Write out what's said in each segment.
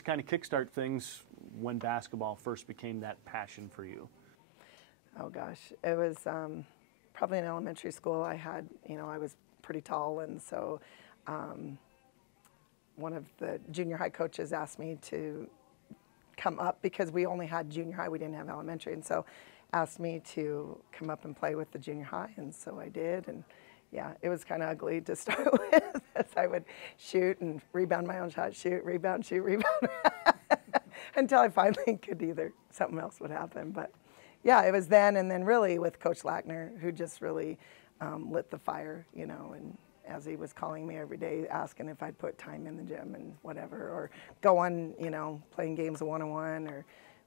to kind of kickstart things when basketball first became that passion for you? Oh gosh, it was probably in elementary school. I was pretty tall, and so one of the junior high coaches asked me to come up because we only had junior high, we didn't have elementary, and so asked me to come up and play with the junior high, and so I did. And yeah, it was kind of ugly to start with, as I would shoot and rebound my own shot, shoot, rebound, until I finally could something else would happen. But yeah, it was then, and then really with Coach Lackner, who just really lit the fire, and as he was calling me every day, asking if I'd put time in the gym and whatever, or go on, playing games of one-on-one,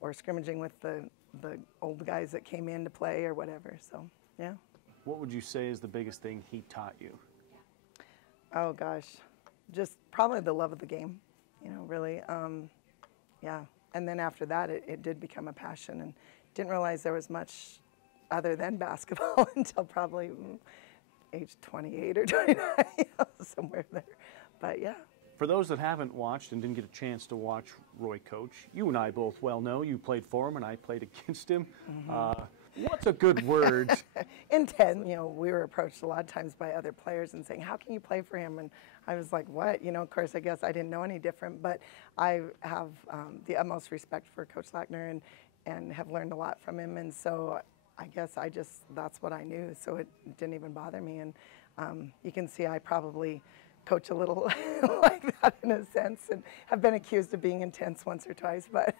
or scrimmaging with the old guys that came in to play or whatever. So yeah. What would you say is the biggest thing he taught you? Oh gosh, just probably the love of the game, really. Yeah, and then after that, it did become a passion, and didn't realize there was much other than basketball until probably age 28 or 29, somewhere there. But yeah. For those that haven't watched and didn't get a chance to watch Roy coach, you and I both well know you played for him and I played against him. Mm-hmm. What's a good word? Intense. We were approached a lot of times by other players and saying, how can you play for him? And I was like, what? Of course, I guess I didn't know any different, but I have the utmost respect for Coach Lackner and have learned a lot from him. And so I guess that's what I knew, so it didn't even bother me. And you can see I probably coach a little like that in a sense, and have been accused of being intense once or twice, but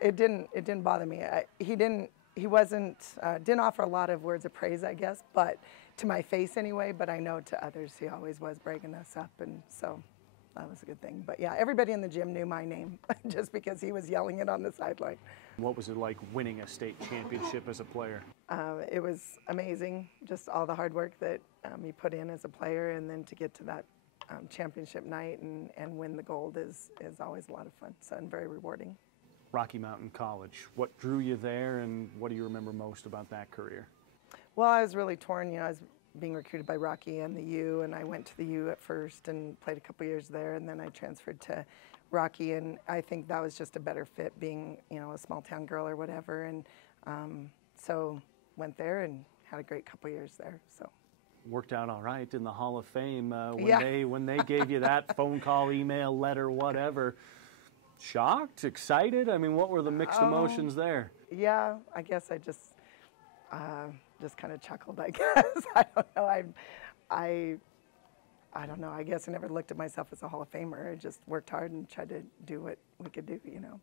it didn't bother me. He didn't offer a lot of words of praise, I guess, but to my face anyway, but I know to others he always was breaking us up, and so that was a good thing. But yeah, everybody in the gym knew my name just because he was yelling it on the sideline. What was it like winning a state championship as a player? It was amazing, just all the hard work that you put in as a player, and then to get to that championship night and win the gold is always a lot of fun, so, and very rewarding. Rocky Mountain College, what drew you there, and what do you remember most about that career? Well, I was really torn. I was being recruited by Rocky and the U, and I went to the U at first and played a couple years there, and then I transferred to Rocky, and I think that was just a better fit, being a small town girl or whatever, and so went there and had a great couple years there. So worked out all right in the Hall of Fame when they gave you that phone call, email, letter, whatever. Shocked, excited? I mean, what were the mixed emotions there? Yeah, I guess I just kind of chuckled, I guess. I don't know. I don't know. I guess I never looked at myself as a Hall of Famer. I just worked hard and tried to do what we could do,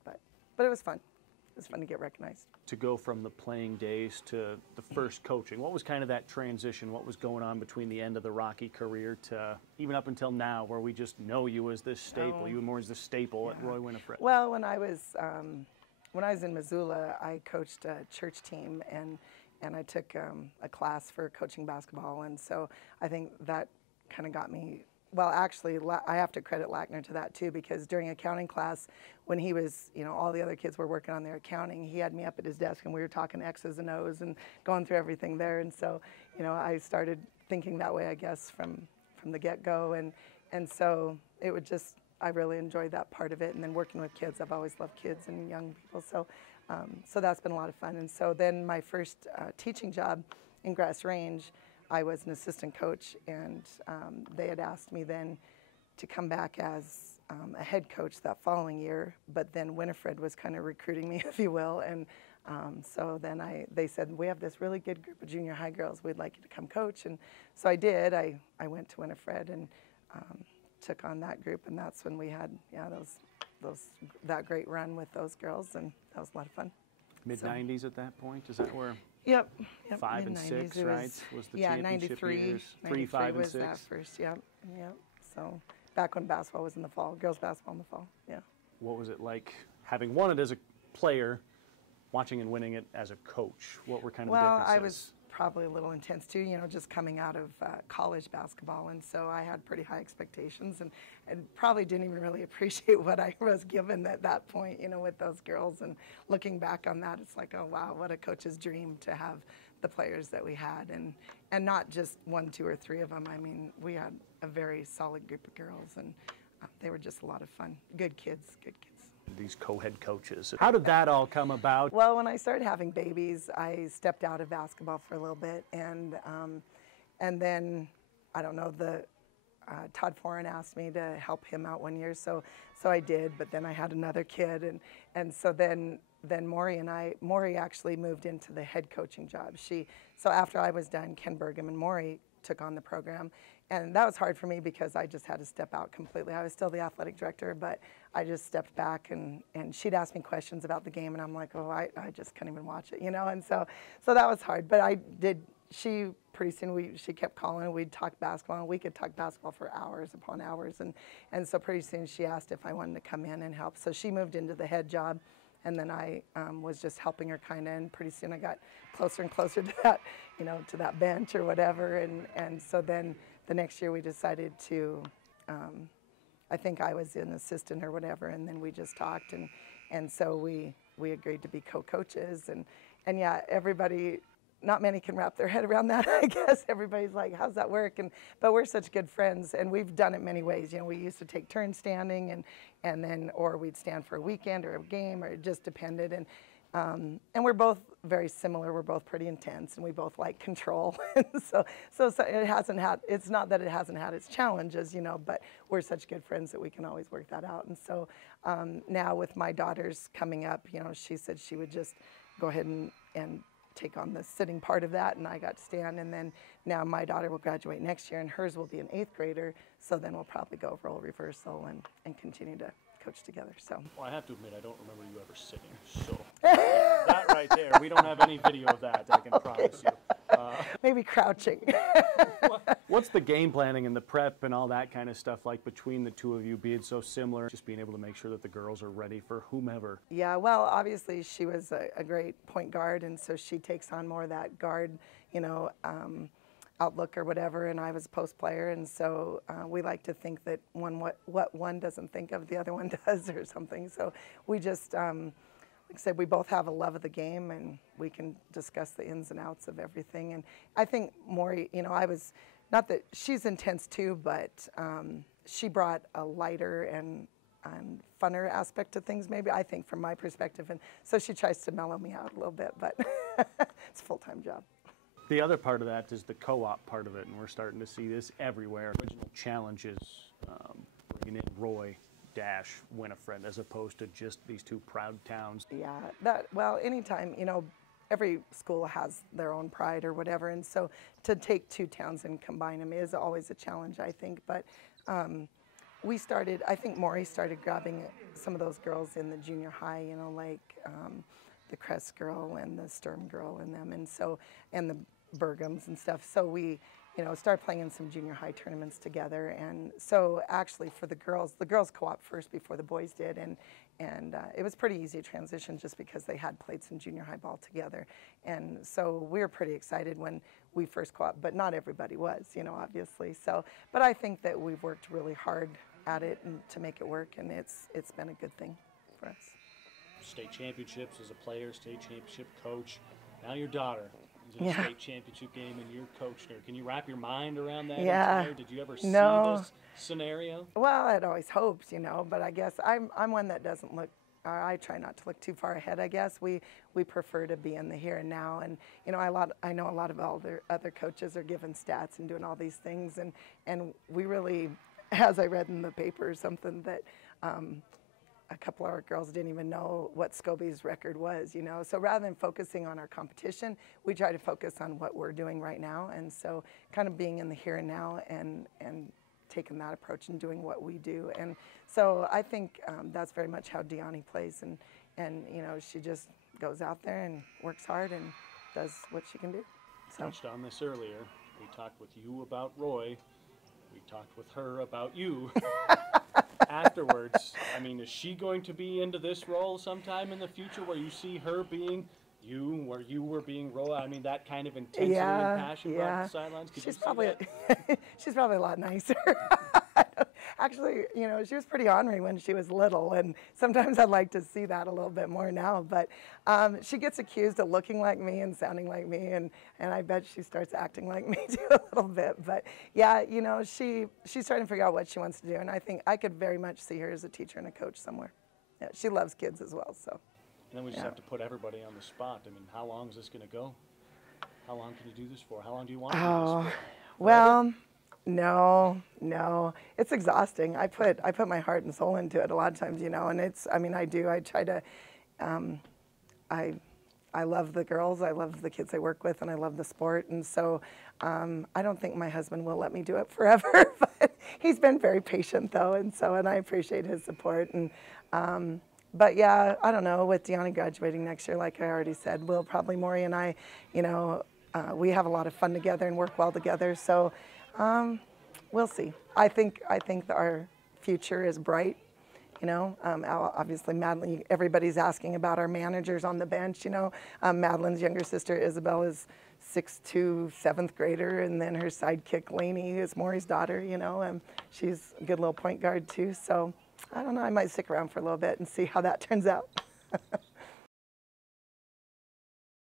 But it was fun. It was fun to get recognized. To go from the playing days to the first coaching, what was kind of that transition? What was going on between the end of the Rocky career to even up until now, where we just know you as this staple, you more as the staple at Roy Winifred? Well, when I was in Missoula, I coached a church team, and I took a class for coaching basketball, and so I think that kind of got me. Well, actually, I have to credit Lackner to that too, because during accounting class, when he was, all the other kids were working on their accounting, he had me up at his desk and we were talking X's and O's and going through everything there. And so, I started thinking that way, I guess, from the get-go. And so it would just, I really enjoyed that part of it. And then working with kids, I've always loved kids and young people. So that's been a lot of fun. And so then my first teaching job in Grass Range, I was an assistant coach, and they had asked me then to come back as a head coach that following year, but then Winifred was kind of recruiting me, if you will, and so then they said, we have this really good group of junior high girls, we'd like you to come coach, and so I did. I went to Winifred and took on that group, and that's when we had that great run with those girls, and that was a lot of fun. Mid-90s at that point, is that where? Yep. 5 and 6, right? Was the championship 93, years? 3, 5, and 6 was that 6. first. Yep. So back when basketball was in the fall, girls basketball in the fall. Yeah. What was it like having won it as a player, watching and winning it as a coach? What were kind of the differences? Well, I was probably a little intense too, just coming out of college basketball, and so I had pretty high expectations, and probably didn't even really appreciate what I was given at that point, with those girls. And looking back on that, it's like, oh wow, what a coach's dream to have the players that we had, and not just 1, 2, or 3 of them. I mean, we had a very solid group of girls, and They were just a lot of fun. Good kids, good kids. These co-head coaches. How did that all come about? Well, when I started having babies, I stepped out of basketball for a little bit, and then I don't know, Todd Foran asked me to help him out one year, so I did. But then I had another kid, and so then Maury actually moved into the head coaching job. So after I was done, Ken Burgum and Maury took on the program. And that was hard for me because I just had to step out completely. I was still the athletic director, but I just stepped back, and she'd ask me questions about the game, and I'm like, oh, I just couldn't even watch it, you know? And so that was hard. But pretty soon she kept calling, we'd talk basketball, and we could talk basketball for hours upon hours. And so pretty soon she asked if I wanted to come in and help. So she moved into the head job, and then I was just helping her kind of, and pretty soon I got closer and closer to that, you know, to that bench or whatever. And so then the next year we decided to, I think I was an assistant or whatever, and then we just talked, and so we agreed to be co-coaches, and yeah, everybody, not many can wrap their head around that. I guess everybody's like, how's that work? But we're such good friends, and we've done it many ways. You know, we used to take turns standing, and then, or we'd stand for a weekend or a game, or it just depended. And we're both very similar. We're both pretty intense, and we both like control. so it hasn't had. It's not that it hasn't had its challenges, you know. But we're such good friends that we can always work that out. And so now with my daughters coming up, you know, she said she would just go ahead and take on the sitting part of that, and I got to stand. And then now my daughter will graduate next year, and hers will be an 8th grader. So then we'll probably go role reversal and continue to coach together. So. Well, I have to admit, I don't remember you ever sitting. So that right there, we don't have any video of that, I can promise you. Maybe crouching. What's the game planning and the prep and all that kind of stuff like between the two of you being so similar, just being able to make sure that the girls are ready for whomever? Yeah, well, obviously she was a great point guard, and so she takes on more of that guard, you know, outlook or whatever, and I was a post player, and so we like to think that what one doesn't think of, the other one does or something. So we just, like I said, we both have a love of the game, and we can discuss the ins and outs of everything. And I think Maury, you know, not that she's intense too, but she brought a lighter and funner aspect to things, maybe, I think, from my perspective. And so she tries to mellow me out a little bit, but it's a full-time job. The other part of that is the co-op part of it, and we're starting to see this everywhere. Original challenges, bringing in Roy, Dash, Winifred, as opposed to just these two proud towns. Yeah, well, anytime, you know, every school has their own pride or whatever, and so to take two towns and combine them is always a challenge, I think. But I think Maury started grabbing some of those girls in the junior high, you know, like the Crest girl and the Sturm girl and them, and the Burgums and stuff. So we, you know, started playing in some junior high tournaments together. And so actually for the girls co-op first before the boys did, and it was pretty easy to transition just because they had played some junior high ball together. And so we were pretty excited when we first co-op, but not everybody was, you know, obviously. So, but I think that we've worked really hard at it and to make it work, and it's been a good thing for us. State championships as a player, state championship coach. Now your daughter is in a state championship game, and you're coaching her. Can you wrap your mind around that? Yeah. Did you ever see this scenario? Well, I'd always hoped, you know, but I guess I'm one that doesn't look. I try not to look too far ahead. I guess we prefer to be in the here and now, and you know, I know a lot of other coaches are giving stats and doing all these things, and we really, as I read in the paper or something, that a couple of our girls didn't even know what Scobie's record was, you know. So rather than focusing on our competition, we try to focus on what we're doing right now. And so kind of being in the here and now and taking that approach and doing what we do. And so I think that's very much how Deani plays. And you know, she just goes out there and works hard and does what she can do. So. Touched on this earlier. We talked with you about Roy. We talked with her about you. Afterwards, I mean, is she going to be into this role sometime in the future where you see her being you, where you were being Roy? I mean, that kind of intensity and passion brought to the sidelines? She's probably a lot nicer. Actually, you know, she was pretty ornery when she was little, and sometimes I'd like to see that a little bit more now. But she gets accused of looking like me and sounding like me, and I bet she starts acting like me too a little bit. But yeah, you know, she's trying to figure out what she wants to do, and I think I could very much see her as a teacher and a coach somewhere. Yeah, she loves kids as well, so. And then we just have to put everybody on the spot. I mean, how long is this going to go? How long can you do this for? How long do you want to do this for? Well, no, it's exhausting. I put my heart and soul into it a lot of times, you know, and I mean, I try to, I love the girls, I love the kids I work with, and I love the sport, and so I don't think my husband will let me do it forever, but he's been very patient though, and I appreciate his support, and but yeah, I don't know, with Deanna graduating next year, like I already said, Maury and I, you know, we have a lot of fun together and work well together, so we'll see. I think that our future is bright. You know, obviously Madeline, everybody's asking about our managers on the bench, you know. Madeline's younger sister, Isabel, is 6'2", 7th grader, and then her sidekick, Lainey, is Maury's daughter, you know, and she's a good little point guard too. So, I don't know, I might stick around for a little bit and see how that turns out.